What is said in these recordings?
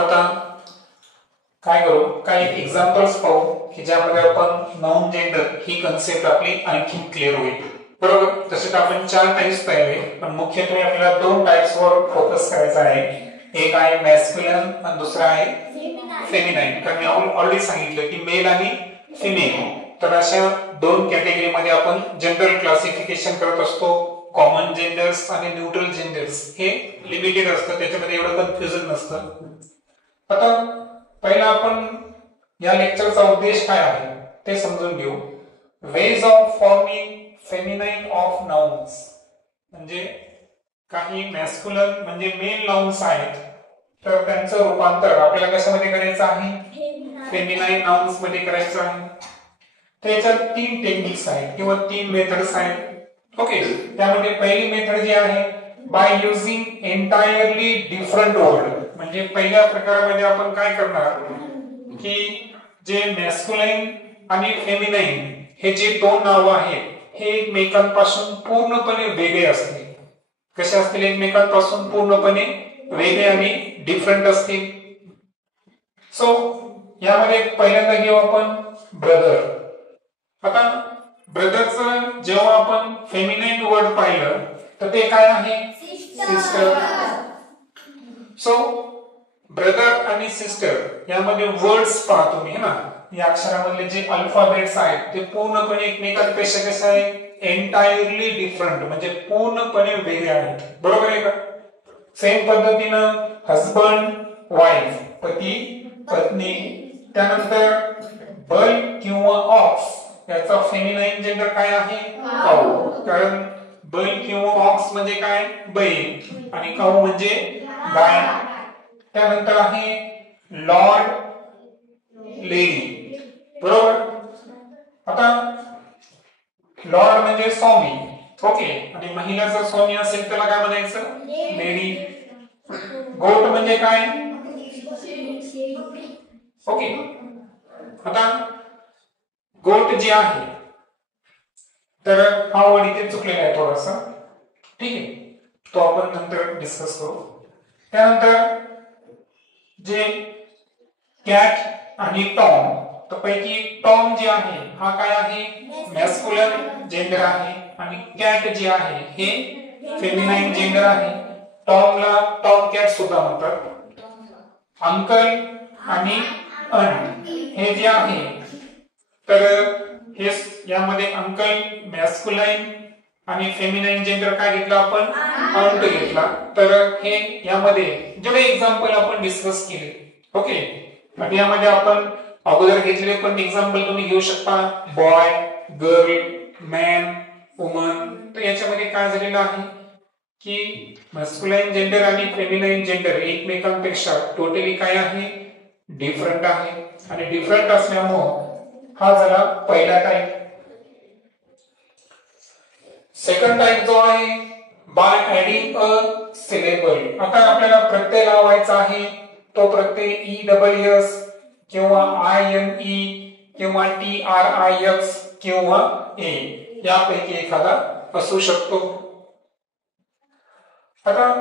आता काय करू, काही एक्झाम्पल्स पाहू की ज्यामध्ये आपण नाउन जेंडर ही कन्सेप्ट आपली आणखी क्लिअर होईल. बरोबर. तसे तर आपण 4 टाइप्स पाहिले, पण मुख्यत्वे आपल्याला 2 टाइप्स वर फोकस करायचा आहे. एक आहे मॅस्क्युलिन आणि दुसरा आहे फेमिनाइन. कारण मी ऑलरेडी सांगितलं की मेल आणि फिमेल, तर अशा 2 कॅटेगरी मध्ये आपण जनरल क्लासिफिकेशन करत असतो. कॉमन जेंडर्स आणि न्यूट्रल जेंडर्स हे लिमिटेड असतं, त्याच्यामध्ये एवढं कन्फ्युजन नसतं. आता पहिला आपण या लेक्चरचा उद्देश काय आहे ते समजून घेऊ. Ways of forming feminine of nouns, म्हणजे काही मॅस्क्युलिन म्हणजे मेल नाउन्स आहेत, तर त्यांचं रूपांतर आपल्याला कशामध्ये करायचं आहे, फेमिनाइन नाउन्स मध्ये करायचं आहे. त्याच्यात 3 टेक्निक्स आहेत किंवा 3 मेथड्स आहेत. ओके. त्यामध्ये पहिली मेथड जी आहे by using entirely different word, म्हणजे पहिल्या प्रकारामध्ये आपण काय करणार की जे मॅस्क्युलाइन आणि फेमिनाइन हे जे 2 नाव आहेत हे एकमेकांपासून पूर्णपणे वेगळे असतील. कसे असतील? एकमेकांपासून पूर्णपणे वेगळे आणि डिफरंट असतील. सो यामध्ये पहिल्यांदा घेऊ आपण ब्रदर. आता ब्रदरचं जेव्हा आपण फेमिनाइन वर्ड पाहिलं तर ते काय आहे? सिस्टर. सो ब्रदर आणि सिस्टर यामध्ये वर्ड्स पहा तुम्ही, है ना, या अक्षरामधले जे अल्फाबेट्स आहेत ते पूर्णपणे एकमेकांपेक्षा कसे आहे? एंटायरली डिफरंट, म्हणजे पूर्णपणे वेगळे आहेत. बरोबर आहे का? सेम पद्धतीनं हजबंड वाईफ, पती पत्नी. त्यानंतर बल किंवा ऑक्स याचा फेमिनाइन जेंडर काय आहे? काऊ. कारण बैल किंवा ऑक्स म्हणजे काय? बैल, आणि काऊ म्हणजे गाय. त्यानंतर आहे लॉर्ड, लेडी. बरोबर. आता लॉर्ड म्हणजे स्वामी. ओके. आणि महिला जर स्वामी असेल त्याला काय म्हणायचं? लेडी. गोट म्हणजे काय? ओके. आता गोट जे आहे तर हा वर्ड इथे चुकलेला आहे थोडासा, ठीक आहे, तो आपण नंतर डिस्कस करू. त्यानंतर जे कॅट आणि टॉम, तर पैकी टॉम जे आहे हा काय आहे? मॅस्क्युलिन जेंडर आहे, आणि कॅट जे आहे हे फेमिनाइन जेंडर आहे. टॉमला टॉम कॅट सुद्धा म्हणतात. अंकल आणि अंट हे जे आहे तर हे यामध्ये अंकल मॅस्क्युलाइन आणि फेमिनाइन जेंडर काय घेतला आपण? अंट घेतला. तर हे यामध्ये जेवढे एक्झाम्पल आपण डिस्कस केले, ओके, आणि यामध्ये आपण अगोदर घेतलेले पण एक्झाम्पल तुम्ही घेऊ शकता. Boy, girl, man, woman. तर याच्यामध्ये काय झालेलं आहे की मॅस्क्युलाइन जेंडर आणि फेमिनाइन जेंडर एकमेकांपेक्षा टोटली काय आहे? डिफरंट आहे. आणि डिफरंट असल्यामुळे हा झाला पहिला टाइप. सेकंड टाइप जो आहे बाय ऍडिंग अ सिलेबल. आता आपल्याला प्रत्यय लावायचा आहे, तो प्रत्यय ESS किंवा INE किंवा TRIX किंवा A यापैकी एखादा असू शकतो. आता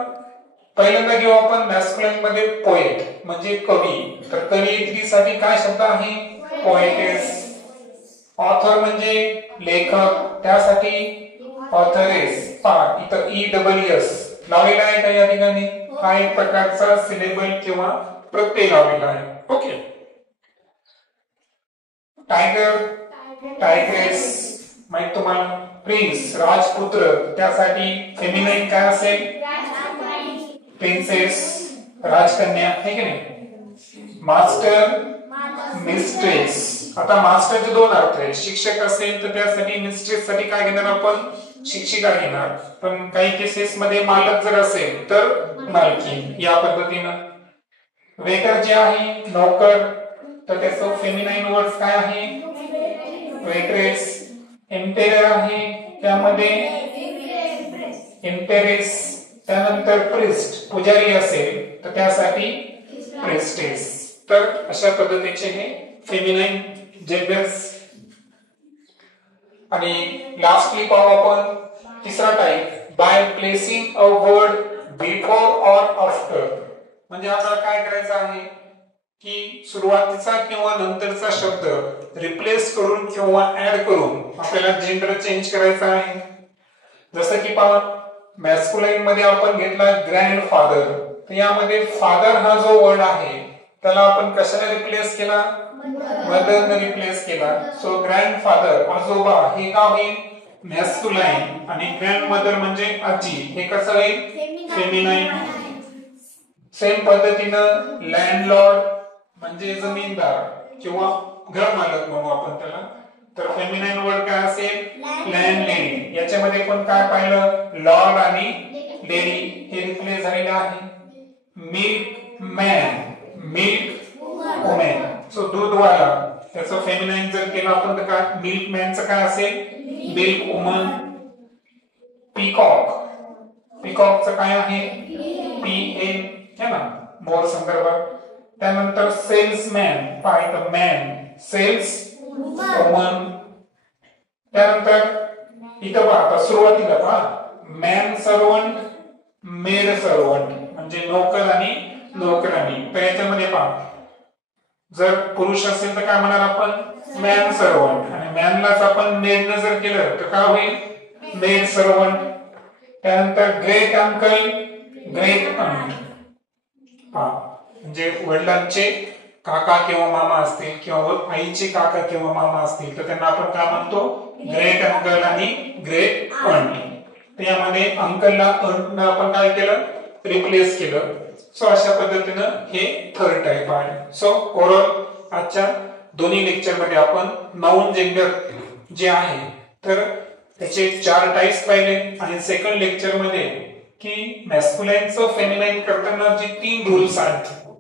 पहिल्यांदा घेऊ आपण मॅस्क्युलाइन मध्ये पोएट म्हणजे कवी. तर कवयित्रीसाठी काय शब्द आहे? पोएटेस. ऑथर म्हणजे लेखक, त्यासाठी ऑथरेस. पहा इथं ESS लावलेला आहे का या ठिकाणी? हा एक प्रकारचा सिलेबल किंवा प्रत्यय लावलेला आहे. ओके. टायगर, टायग्रेस माहित तुम्हाला. प्रिन्स, राजपुत्र, त्यासाठी फेमिनाइन काय असेल? प्रिन्सेस, राजकन्या, है की नाही. Master, mistress. आता मास्टरचे 2 अर्थ आहेत. शिक्षक असेल तर त्यासाठी मिस्ट्रेस साठी काय घेणार आपण? शिक्षिका घेणार. पण काही केसेस मध्ये मालक जर असेल तर मालकीन, या पद्धतीनं. वेटर जे आहे नौकर, तर त्याचं फेमिनाइन वर्ड काय आहे? वेट्रेस. एम्पेरर आहे त्यामध्ये एम्पेरेस. त्यानंतर प्रिस्ट, पुजारी असेल तर त्यासाठी प्रिस्टेस. तर अशा पद्धतीचे हे फेमिनाइन जेंडर्स. आणि लास्टली पाहू आपण तिसरा type by placing a word before और आफ्टर. म्हणजे आपल्याला काय करायचं आहे की सुरुवातीचा किंवा नंतरचा शब्द रिप्लेस करून किंवा ऍड करून आपल्याला जेंडर चेंज करायचा आहे. जसं की पहा मॅस्क्युलाइन मध्ये आपण घेतला ग्रँडफादर, तर यामध्ये फादर हा जो वर्ड आहे त्याला आपण कशाने रिप्लेस केला, मदरने रिप्लेस केला. सो ग्रँडफादर आजोबा हे का होईल मॅस्क्युलाइन आणि ग्रँडमदर म्हणजे आजी हे कसं होईल फेमिनाइन. सेम पद्धतीनं लँडलॉर्ड म्हणजे जमीनदार किंवा घर मालक म्हणू आपण त्याला, तर फेमिनाइन वर्ड काय असेल लँडलेडी. याच्यामध्ये पण काय पाहिलं लॉर्ड आणि लेडी हे रिप्लेस झालेले आहे. Milk man, milk women. So दूधवाला त्याचं फेमिनाइन जर केलं आपण तर काय मिल्क मॅनचं काय असेल मिल्क वुमन. पीकॉक, पीकॉकचं काय आहे PA है ना मोर संदर्भात. त्यानंतर सेल्समॅन पाहिलं मॅन, सेल्स वुमन. त्यानंतर इथं पहा सुरुवातीला पहा मॅन सर्वंट, मेड सर्वंट म्हणजे नोकर आणि नोकरानी. तर याच्यामध्ये पहा जर पुरुष असेल तर काय म्हणणार आपण मॅन सर्वंट आणि मॅनलाच आपण मेडने जर केलं तर काय होईल मेड सर्वंट. त्यानंतर ग्रेट अंकल, ग्रेट अंट. म्हणजे वडिलांचे काका किंवा मामा असतील किंवा आईचे काका किंवा मामा असतील तर त्यांना आपण काय म्हणतो ग्रेट अंकल आणि ग्रेट अंट. त्यामध्ये अंकलला अंटनं आपण काय केलं रिप्लेस केलं. सो अशा पद्धतीनं हे थर्ड टाइप आहे. सो ओव्हरऑल आजच्या दोन्ही लेक्चर मध्ये आपण नाउन जेंडर जे आहे तर त्याचे 4 टाइप्स पाहिले आणि सेकंड लेक्चर मध्ये की मॅस्क्युलाइनचं फेमिनाइन करताना जे 3 रूल्स आहेत